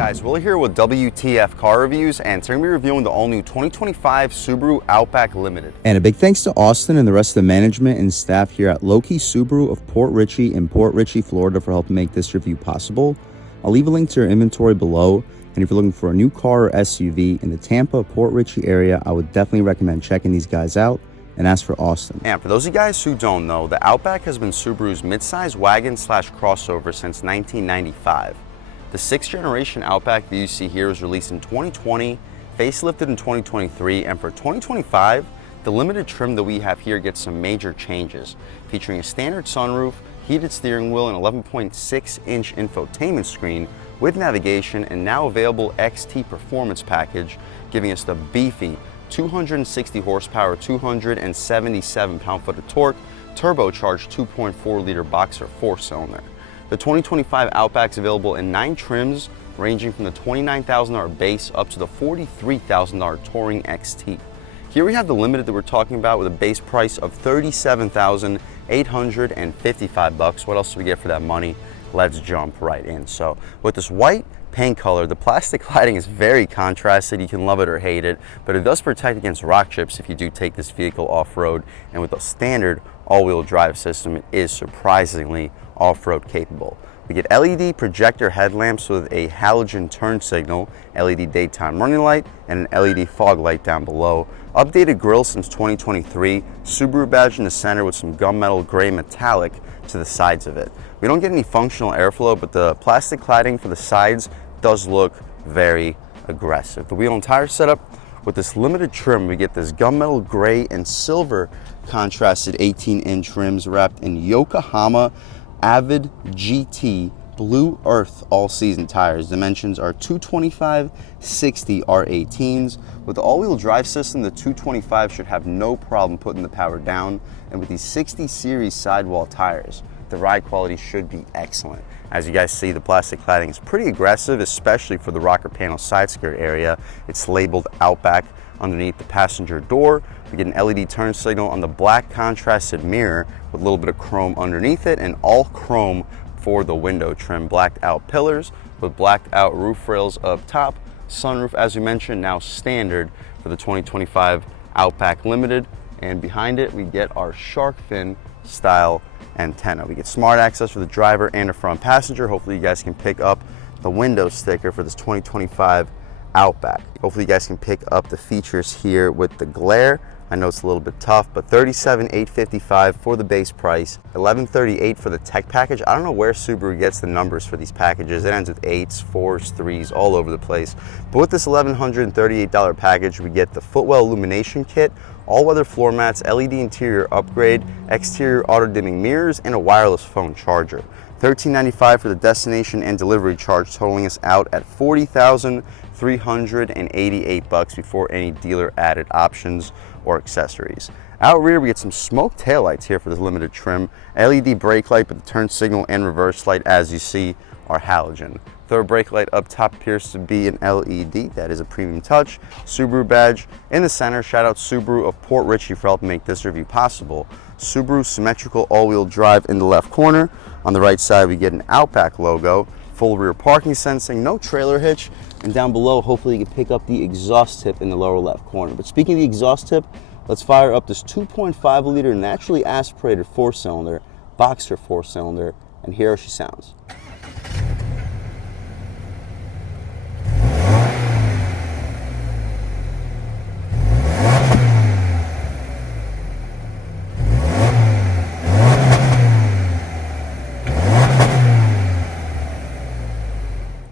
Hey guys, Will here with W.T.F car reviews, and today we're going to be reviewing the all-new 2025 Subaru Outback Limited. And a big thanks to Austin and the rest of the management and staff here at Loki Subaru of Port Richey in Port Richey, Florida for helping make this review possible. I'll leave a link to your inventory below, and if you're looking for a new car or SUV in the Tampa, Port Richey area, I would definitely recommend checking these guys out and ask for Austin. And for those of you guys who don't know, the Outback has been Subaru's midsize wagon slash crossover since 1995. The 6th generation Outback that you see here was released in 2020, facelifted in 2023, and for 2025, the limited trim that we have here gets some major changes, featuring a standard sunroof, heated steering wheel, and 11.6-inch infotainment screen with navigation, and now available XT Performance package, giving us the beefy 260 horsepower, 277 pound-foot of torque, turbocharged 2.4-liter boxer 4-cylinder. The 2025 Outback is available in 9 trims, ranging from the $29,000 base up to the $43,000 Touring XT. Here we have the Limited that we're talking about with a base price of $37,855. What else do we get for that money? Let's jump right in. So with this white paint color, the plastic cladding is very contrasted. You can love it or hate it, but it does protect against rock chips if you do take this vehicle off-road. And with a standard all-wheel drive system, it is surprisingly off-road capable. We get LED projector headlamps with a halogen turn signal, LED daytime running light, and an LED fog light down below. Updated grille since 2023, Subaru badge in the center with some gunmetal gray metallic to the sides of it. We don't get any functional airflow, but the plastic cladding for the sides does look very aggressive. The wheel and tire setup, with this limited trim, we get this gunmetal gray and silver contrasted 18-inch rims wrapped in Yokohama Avid GT Blue Earth all-season tires. Dimensions are 225/60 R18s. With the all-wheel drive system, the 225 should have no problem putting the power down, and with these 60 series sidewall tires, the ride quality should be excellent. As you guys see, the plastic cladding is pretty aggressive, especially for the rocker panel side skirt area. It's labeled Outback underneath the passenger door. We get an LED turn signal on the black contrasted mirror with a little bit of chrome underneath it, and all chrome for the window trim. Blacked out pillars with blacked out roof rails up top. Sunroof, as we mentioned, now standard for the 2025 Outback Limited. And behind it, we get our shark fin style antenna. We get smart access for the driver and the front passenger. Hopefully you guys can pick up the window sticker for this 2025 Outback. Hopefully you guys can pick up the features here with the glare. I know it's a little bit tough, but $37,855 for the base price, $1138 for the tech package. I don't know where Subaru gets the numbers for these packages. It ends with 8s, 4s, 3s, all over the place. But with this $1,138 package, we get the footwell illumination kit, all-weather floor mats, LED interior upgrade, exterior auto-dimming mirrors, and a wireless phone charger. $1395 for the destination and delivery charge, totaling us out at $40,388 before any dealer added options or accessories. Out rear, we get some smoke taillights here for this limited trim, LED brake light, but the turn signal and reverse light, as you see, are halogen. Third brake light up top appears to be an LED. That is a premium touch. Subaru badge in the center. Shout out Subaru of Port Richey for helping make this review possible. Subaru symmetrical all-wheel drive in the left corner. On the right side, we get an Outback logo, full rear parking sensing, no trailer hitch, and down below, hopefully you can pick up the exhaust tip in the lower left corner. But speaking of the exhaust tip, let's fire up this 2.5-liter naturally aspirated 4-cylinder, boxer 4-cylinder, and here she sounds.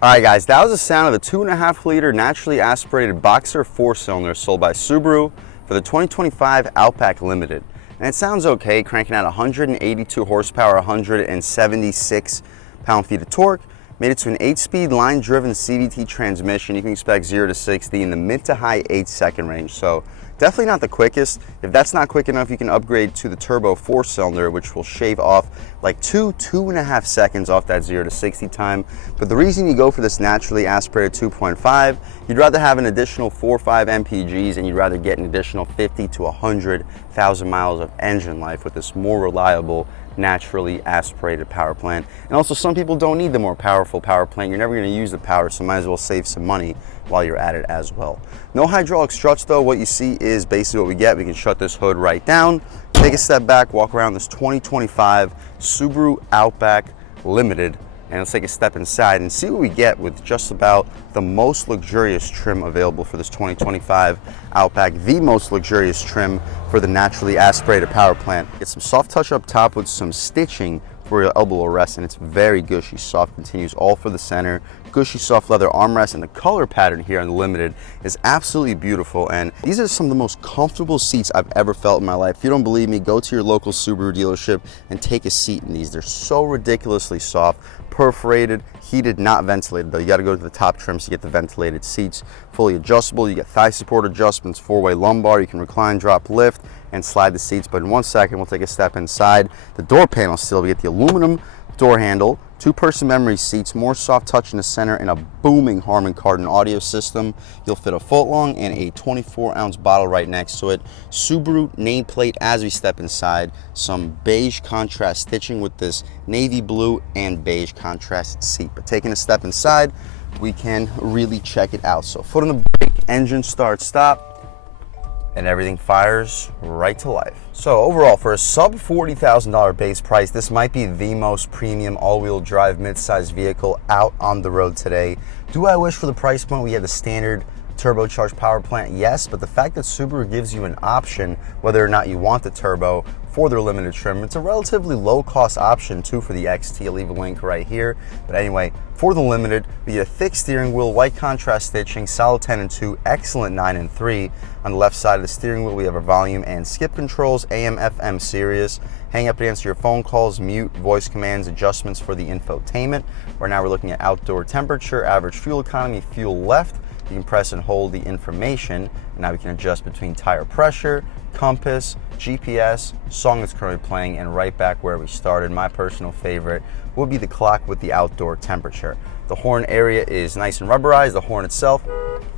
Alright guys, that was the sound of the 2.5-liter naturally aspirated boxer 4-cylinder sold by Subaru for the 2025 Outback Limited. And it sounds okay, cranking out 182 horsepower, 176 pound-feet of torque. Made it to an 8-speed line-driven CVT transmission. You can expect 0 to 60 in the mid to high 8-second range. So definitely not the quickest. If that's not quick enough, you can upgrade to the turbo 4-cylinder, which will shave off like 2.5 seconds off that 0 to 60 time. But the reason you go for this naturally aspirated 2.5, you'd rather have an additional 4 or 5 MPGs, and you'd rather get an additional 50 to 100,000 miles of engine life with this more reliable naturally aspirated power plant. And also, some people don't need the more powerful power plant. You're never going to use the power, so might as well save some money while you're at it as well. No hydraulic struts though. What you see is basically what we get. We can shut this hood right down, take a step back, walk around this 2025 Subaru Outback Limited, and let's take a step inside and see what we get with just about the most luxurious trim available for this 2025 Outback, the most luxurious trim for the naturally aspirated power plant. Get some soft touch up top with some stitching for your elbow rest, and it's very gushy soft, continues all for the center, gushy soft leather armrest, and the color pattern here on the Limited is absolutely beautiful. And these are some of the most comfortable seats I've ever felt in my life. If you don't believe me, go to your local Subaru dealership and take a seat in these. They're so ridiculously soft, perforated, heated, not ventilated though. You got to go to the top trims to get the ventilated seats. Fully adjustable. You get thigh support adjustments, 4-way lumbar. You can recline, drop, lift, and slide the seats. But in 1 second, we'll take a step inside. The door panel still, we get the aluminum door handle, 2-person memory seats, more soft touch in the center, and a booming Harman Kardon audio system. You'll fit a foot-long and a 24-ounce bottle right next to it. Subaru nameplate as we step inside. Some beige contrast stitching with this navy blue and beige contrast seat. But taking a step inside, we can really check it out. So foot on the brake, engine start, stop, and everything fires right to life. So overall, for a sub $40,000 base price, this might be the most premium all-wheel drive mid-size vehicle out on the road today. Do I wish for the price point we had the standard turbocharged power plant? Yes, but the fact that Subaru gives you an option whether or not you want the turbo for their limited trim, it's a relatively low-cost option too for the XT. I'll leave a link right here. But anyway, for the Limited, we get a thick steering wheel, white contrast stitching, solid 10 and 2, excellent 9 and 3. On the left side of the steering wheel, we have our volume and skip controls, AM, FM, Sirius. Hang up to answer your phone calls, mute, voice commands, adjustments for the infotainment. Now we're looking at outdoor temperature, average fuel economy, fuel left. You can press and hold the information, and now we can adjust between tire pressure, compass, GPS, song that's currently playing, and right back where we started. My personal favorite would be the clock with the outdoor temperature. The horn area is nice and rubberized. The horn itself,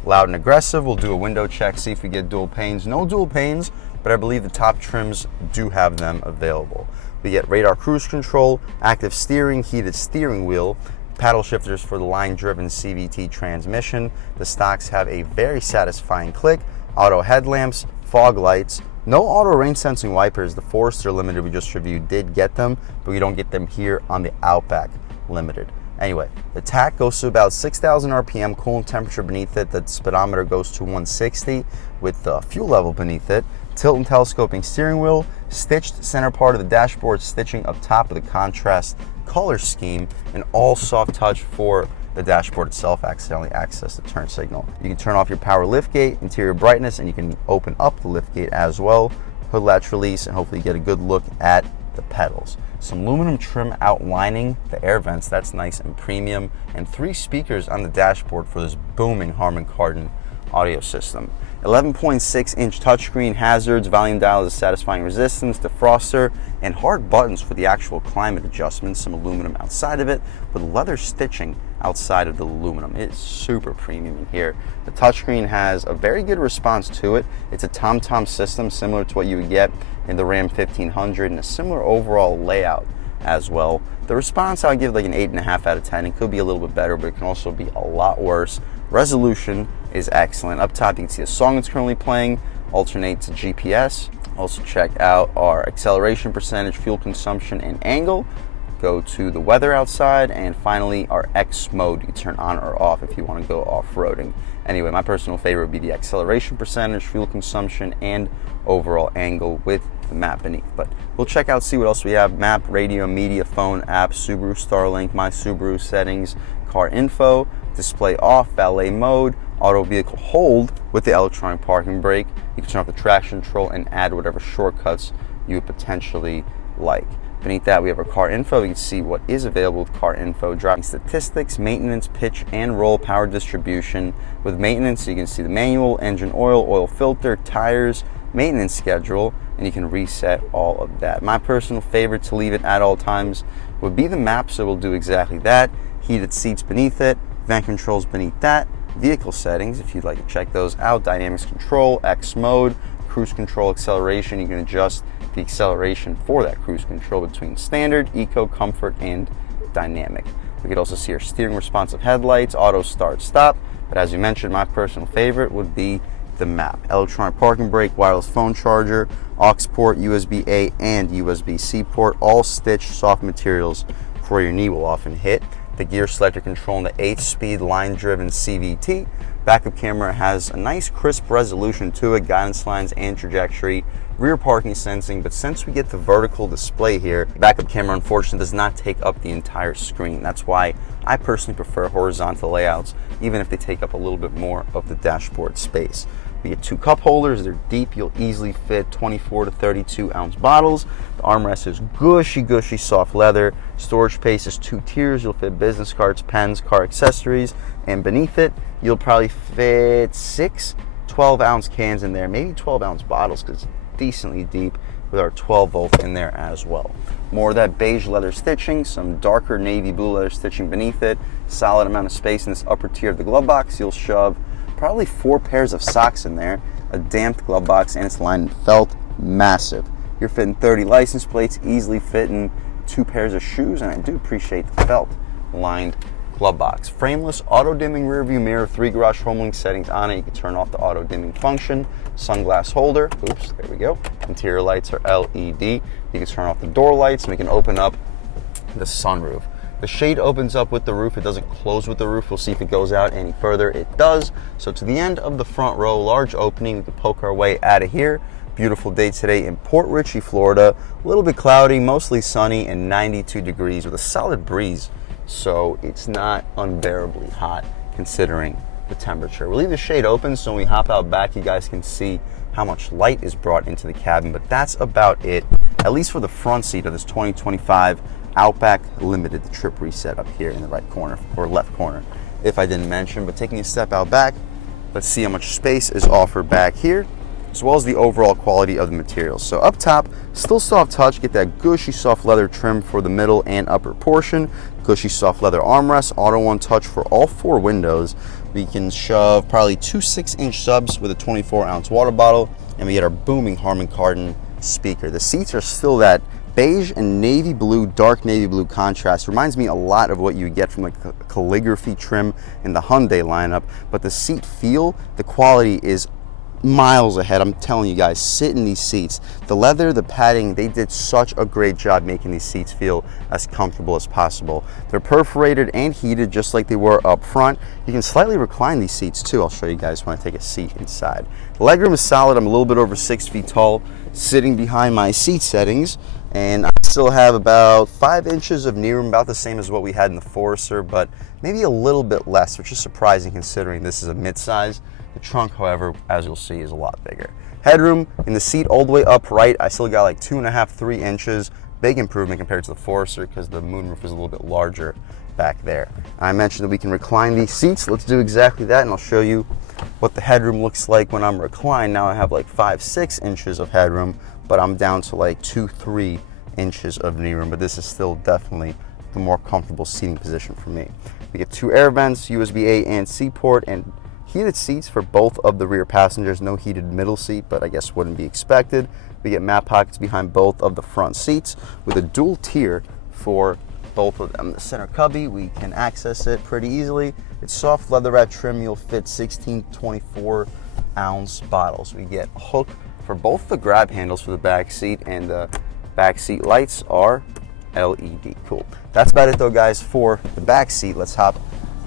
loud and aggressive. We'll do a window check, see if we get dual panes. No dual panes, but I believe the top trims do have them available. We get radar cruise control, active steering, heated steering wheel, paddle shifters for the line-driven CVT transmission. The stocks have a very satisfying click, auto headlamps, fog lights, no auto rain sensing wipers. The Forester Limited we just reviewed did get them, but we don't get them here on the Outback Limited. Anyway, the tach goes to about 6,000 RPM, coolant temperature beneath it. The speedometer goes to 160 with the fuel level beneath it. Tilt and telescoping steering wheel, stitched center part of the dashboard, stitching up top of the contrast color scheme, and all soft touch for the dashboard itself. Accidentally access the turn signal. You can turn off your power liftgate, interior brightness, and you can open up the liftgate as well. Hood latch release, and hopefully get a good look at the pedals. Some aluminum trim outlining the air vents, that's nice and premium, and 3 speakers on the dashboard for this booming Harman Kardon audio system. 11.6-inch touchscreen, hazards, volume dial is satisfying resistance, defroster, and hard buttons for the actual climate adjustments. Some aluminum outside of it with leather stitching outside of the aluminum. It is super premium in here. The touchscreen has a very good response to it. It's a TomTom system similar to what you would get in the Ram 1500, and a similar overall layout as well. The response, I would give like an 8.5 out of 10. It could be a little bit better, but it can also be a lot worse. Resolution is excellent. Up top, you can see a song that's currently playing, alternate to GPS. Also check out our acceleration percentage, fuel consumption, and angle. Go to the weather outside, and finally our X mode. You can turn on or off if you want to go off-roading. Anyway, my personal favorite would be the acceleration percentage, fuel consumption, and overall angle with the map beneath. But we'll check out, see what else we have. Map, radio, media, phone, app, Subaru, Starlink, My Subaru, settings, car info, display off, valet mode, auto vehicle hold with the electronic parking brake. You can turn off the traction control and add whatever shortcuts you would potentially like. Beneath that, we have our car info. You can see what is available with car info, driving statistics, maintenance, pitch, and roll, power distribution. With maintenance, you can see the manual, engine oil, oil filter, tires, maintenance schedule, and you can reset all of that. My personal favorite to leave it at all times would be the map, so we'll do exactly that. Heated seats beneath it, vent controls beneath that, vehicle settings, if you'd like to check those out, dynamics control, X mode, cruise control, acceleration. You can adjust the acceleration for that cruise control between standard, eco, comfort, and dynamic. We could also see our steering responsive headlights, auto start stop, but as you mentioned, my personal favorite would be the map. Electronic parking brake, wireless phone charger, aux port, USB-A and USB-C port, all stitched soft materials for your knee will often hit. The gear selector controlling the 8-speed line-driven CVT. Backup camera has a nice crisp resolution to it, guidance lines and trajectory, rear parking sensing, but since we get the vertical display here, backup camera unfortunately does not take up the entire screen. That's why I personally prefer horizontal layouts, even if they take up a little bit more of the dashboard space. We get 2 cup holders, they're deep, you'll easily fit 24 to 32 ounce bottles. The armrest is gushy soft leather. Storage space is 2 tiers, you'll fit business cards, pens, car accessories, and beneath it, you'll probably fit 6 12-ounce cans in there, maybe 12-ounce bottles because it's decently deep with our 12 volt in there as well. More of that beige leather stitching, some darker navy blue leather stitching beneath it, solid amount of space in this upper tier of the glove box. You'll shove probably 4 pairs of socks in there, a damped glove box, and it's lined in felt, massive. You're fitting 30 license plates, easily fitting 2 pairs of shoes, and I do appreciate the felt lined glove box. Frameless auto dimming rear view mirror, 3 garage home link settings on it. You can turn off the auto dimming function. Sunglass holder, oops, there we go. Interior lights are LED. You can turn off the door lights and we can open up the sunroof. The shade opens up with the roof, it doesn't close with the roof. We'll see if it goes out any further. It does. So to the end of the front row, large opening, we can poke our way out of here. Beautiful day today in Port Richey, Florida. A little bit cloudy, mostly sunny, and 92 degrees with a solid breeze. So it's not unbearably hot considering the temperature. We'll leave the shade open so when we hop out back, you guys can see how much light is brought into the cabin, but that's about it, at least for the front seat of this 2025 Outback Limited, the trip reset up here in the right corner or left corner, if I didn't mention. But taking a step out back, let's see how much space is offered back here, as well as the overall quality of the materials. So up top, still soft touch, get that gushy soft leather trim for the middle and upper portion, gushy soft leather armrest, auto one touch for all 4 windows. We can shove probably 2 6-inch subs with a 24-ounce water bottle, and we get our booming Harman Kardon speaker. The seats are still that beige and navy blue, dark navy blue contrast. Reminds me a lot of what you get from like a calligraphy trim in the Hyundai lineup, but the seat feel, the quality is miles ahead. I'm telling you guys, sit in these seats. The leather, the padding, they did such a great job making these seats feel as comfortable as possible. They're perforated and heated just like they were up front. You can slightly recline these seats too. I'll show you guys when I take a seat inside. The legroom is solid. I'm a little bit over 6 feet tall, sitting behind my seat settings, and I still have about 5 inches of knee room, about the same as what we had in the Forester, but maybe a little bit less, which is surprising considering this is a midsize. The trunk, however, as you'll see, is a lot bigger. Headroom in the seat all the way upright, I still got like 2.5, 3 inches. Big improvement compared to the Forester because the moonroof is a little bit larger back there. I mentioned that we can recline these seats. Let's do exactly that, and I'll show you what the headroom looks like when I'm reclined. Now I have like 5, 6 inches of headroom, but I'm down to like 2, 3 inches of knee room, but this is still definitely the more comfortable seating position for me. We get 2 air vents, USB-A and C port, and heated seats for both of the rear passengers. No heated middle seat, but I guess wouldn't be expected. We get mat pockets behind both of the front seats with a dual tier for both of them. The center cubby, we can access it pretty easily. It's soft leatherette trim. You'll fit 16 24-ounce bottles. We get a hook for both the grab handles for the back seat, and the back seat lights are LED. Cool. That's about it though, guys, for the back seat. Let's hop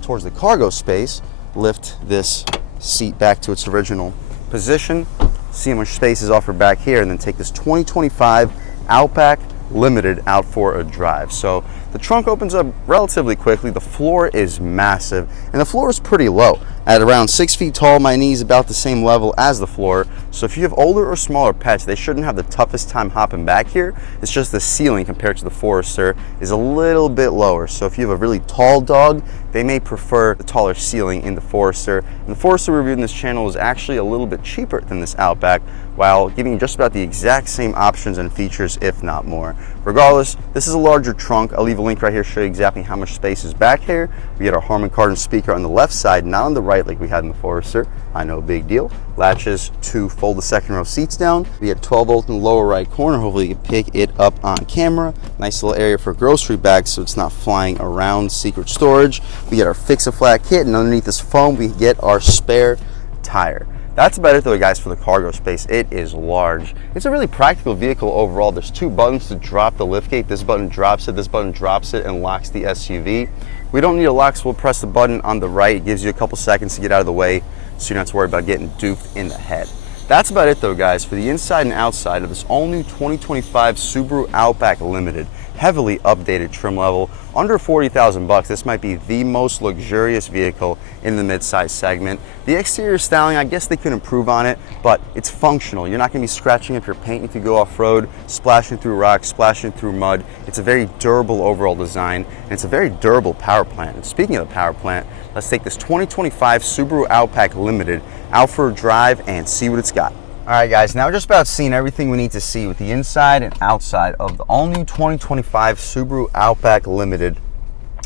towards the cargo space. Lift this seat back to its original position, see how much space is offered back here, and then take this 2025 Outback Limited out for a drive. So the trunk opens up relatively quickly. The floor is massive, and the floor is pretty low. At around 6 feet tall, my knee is about the same level as the floor. So if you have older or smaller pets, they shouldn't have the toughest time hopping back here. It's just the ceiling compared to the Forester is a little bit lower. So if you have a really tall dog, they may prefer the taller ceiling in the Forester. And the Forester we reviewed in this channel is actually a little bit cheaper than this Outback, while giving you just about the exact same options and features, if not more. Regardless, this is a larger trunk. I'll leave a link right here to show you exactly how much space is back here. We get our Harman Kardon speaker on the left side, not on the right like we had in the Forester. I know, big deal. Latches to fold the second row seats down. We get 12 volt in the lower right corner. Hopefully you can pick it up on camera. Nice little area for grocery bags so it's not flying around. Secret storage. We get our fix-a-flat kit, and underneath this foam we get our spare tire. That's about it though, guys, for the cargo space. It is large. It's a really practical vehicle overall. There's 2 buttons to drop the liftgate. This button drops it, this button drops it and locks the SUV. We don't need a lock, so we'll press the button on the right. It gives you a couple seconds to get out of the way so you don't have to worry about getting duped in the head. That's about it though, guys, for the inside and outside of this all-new 2025 Subaru Outback Limited. Heavily updated trim level, under 40,000 bucks. This might be the most luxurious vehicle in the midsize segment. The exterior styling, I guess they could improve on it, but it's functional. You're not gonna be scratching up your paint if you go off-road, splashing through rocks, splashing through mud. It's a very durable overall design, and it's a very durable power plant. And speaking of the power plant, let's take this 2025 Subaru Outback Limited out for a drive and see what it's got. All right, guys, now we're just about seeing everything we need to see with the inside and outside of the all-new 2025 Subaru Outback Limited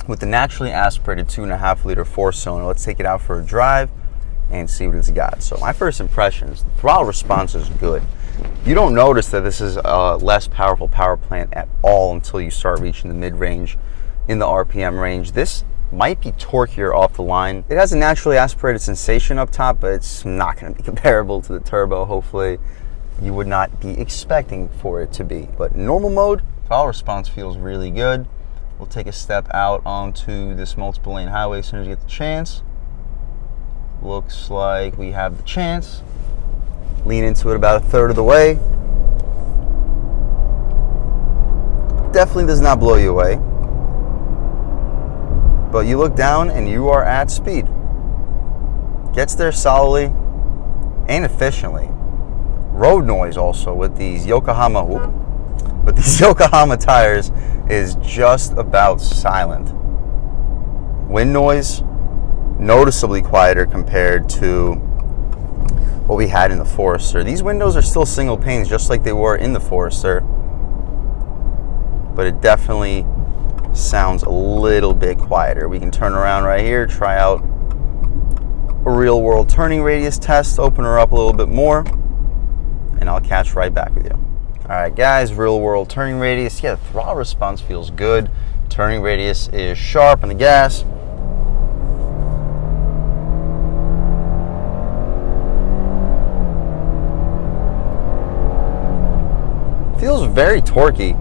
with the naturally aspirated 2.5-liter 4-cylinder. Let's take it out for a drive and see what it's got. So my first impressions, the throttle response is good. You don't notice that this is a less powerful power plant at all until you start reaching the mid-range in the RPM range. This might be torquier off the line. It has a naturally aspirated sensation up top, but it's not going to be comparable to the turbo. Hopefully you would not be expecting for it to be. But in normal mode, throttle response feels really good. We'll take a step out onto this multiple lane highway as soon as we get the chance. Looks like we have the chance. Lean into it about 1/3 of the way. Definitely does not blow you away. But you look down and you are at speed. Gets there solidly and efficiently. Road noise also with these Yokohama tires is just about silent. Wind noise, noticeably quieter compared to what we had in the Forester. These windows are still single panes just like they were in the Forester, but it definitely sounds a little bit quieter. We can turn around right here, try out a real world turning radius test, open her up a little bit more, and I'll catch right back with you. All right, guys, real world turning radius. Yeah, the throttle response feels good. Turning radius is sharp on the gas. Feels very torquey.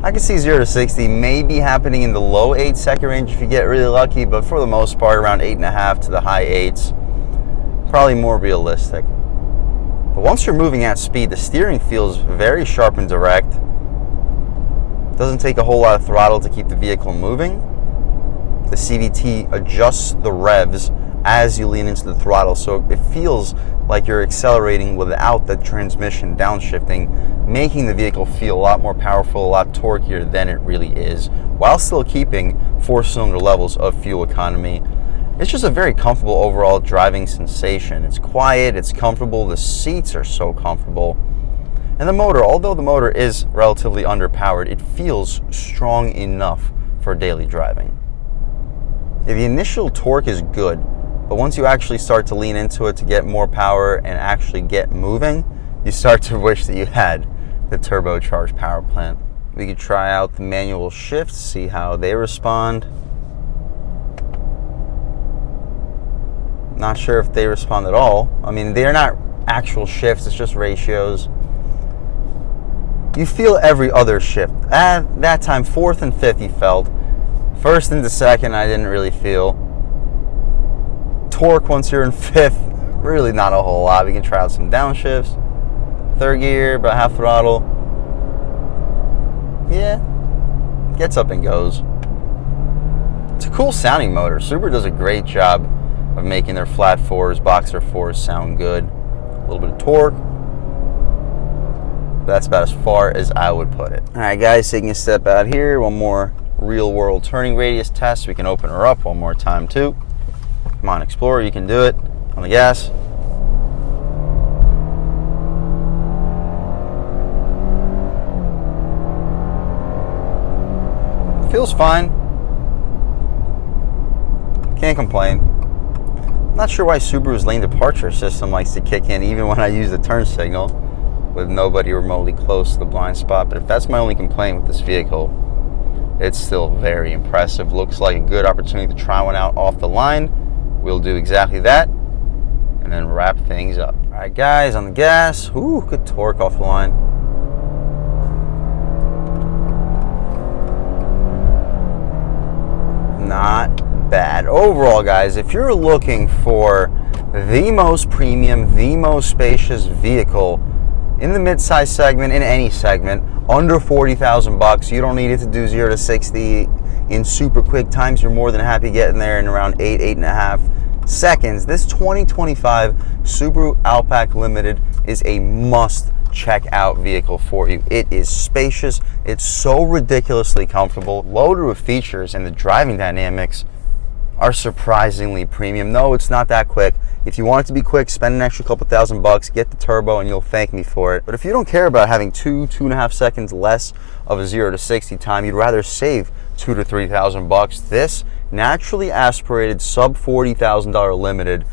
I can see 0 to 60 maybe happening in the low 8-second range if you get really lucky, but for the most part, around 8.5 to the high 8s, probably more realistic. But once you're moving at speed, the steering feels very sharp and direct. Doesn't take a whole lot of throttle to keep the vehicle moving. The CVT adjusts the revs as you lean into the throttle, so it feels like you're accelerating without the transmission downshifting, making the vehicle feel a lot more powerful, a lot torquier than it really is, while still keeping 4-cylinder levels of fuel economy. It's just a very comfortable overall driving sensation. It's quiet, it's comfortable, the seats are so comfortable. And the motor, although the motor is relatively underpowered, it feels strong enough for daily driving. Yeah, the initial torque is good, but once you actually start to lean into it to get more power and actually get moving, you start to wish that you had the turbocharged power plant. We could try out the manual shifts, see how they respond. Not sure if they respond at all. I mean, they're not actual shifts, it's just ratios. You feel every other shift. At that time, 4th and 5th you felt. 1st into 2nd, I didn't really feel. Torque once you're in 5th, really not a whole lot. We can try out some downshifts. 3rd gear, about half throttle. Yeah, gets up and goes. It's a cool sounding motor. Subaru does a great job of making their flat 4s, boxer 4s sound good. A little bit of torque. That's about as far as I would put it. All right, guys, taking a step out here. One more real world turning radius test. We can open her up one more time too. Come on, Explorer, you can do it. On the gas. Feels fine. Can't complain. Not sure why Subaru's lane departure system likes to kick in even when I use the turn signal with nobody remotely close to the blind spot. But if that's my only complaint with this vehicle, it's still very impressive. Looks like a good opportunity to try one out off the line. We'll do exactly that and then wrap things up. All right, guys, on the gas. Ooh, good torque off the line. Not bad. Overall, guys, if you're looking for the most premium, the most spacious vehicle in the midsize segment, in any segment, under 40,000 bucks, you don't need it to do 0 to 60 in super quick times. You're more than happy getting there in around 8.5 seconds. This 2025 Subaru Outback Limited is a must check out vehicle for you. It is spacious, it's so ridiculously comfortable, loaded with features, and the driving dynamics are surprisingly premium. No, it's not that quick. If you want it to be quick, spend an extra couple thousand bucks, get the turbo, and you'll thank me for it. But if you don't care about having 2.5 seconds less of a 0 to 60 time, you'd rather save 2,000 to 3,000 bucks, this naturally aspirated sub $40,000 Limited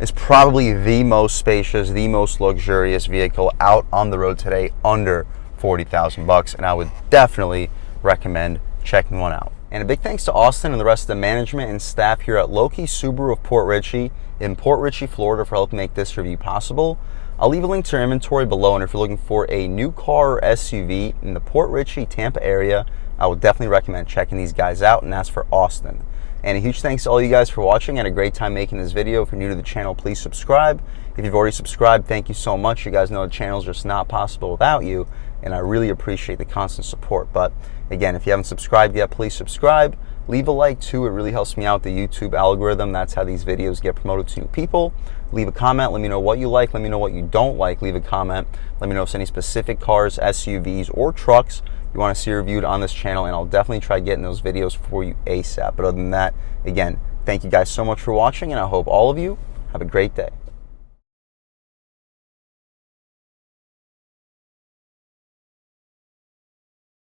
is probably the most spacious, the most luxurious vehicle out on the road today under 40,000 bucks, and I would definitely recommend checking one out. And a big thanks to Austin and the rest of the management and staff here at Loki Subaru of Port Richey in Port Richey, Florida for helping make this review possible. I'll leave a link to their inventory below, and if you're looking for a new car or SUV in the Port Richey, Tampa area, I would definitely recommend checking these guys out, and that's for Austin. And a huge thanks to all you guys for watching. I had a great time making this video. If you're new to the channel, please subscribe. If you've already subscribed, thank you so much. You guys know the channel's just not possible without you, and I really appreciate the constant support. But again, if you haven't subscribed yet, please subscribe. Leave a like too, it really helps me out, the YouTube algorithm. That's how these videos get promoted to new people. Leave a comment, let me know what you like, let me know what you don't like. Leave a comment, let me know if there's any specific cars, SUVs, or trucks you want to see reviewed on this channel, and I'll definitely try getting those videos for you ASAP. But other than that, again, thank you guys so much for watching, and I hope all of you have a great day.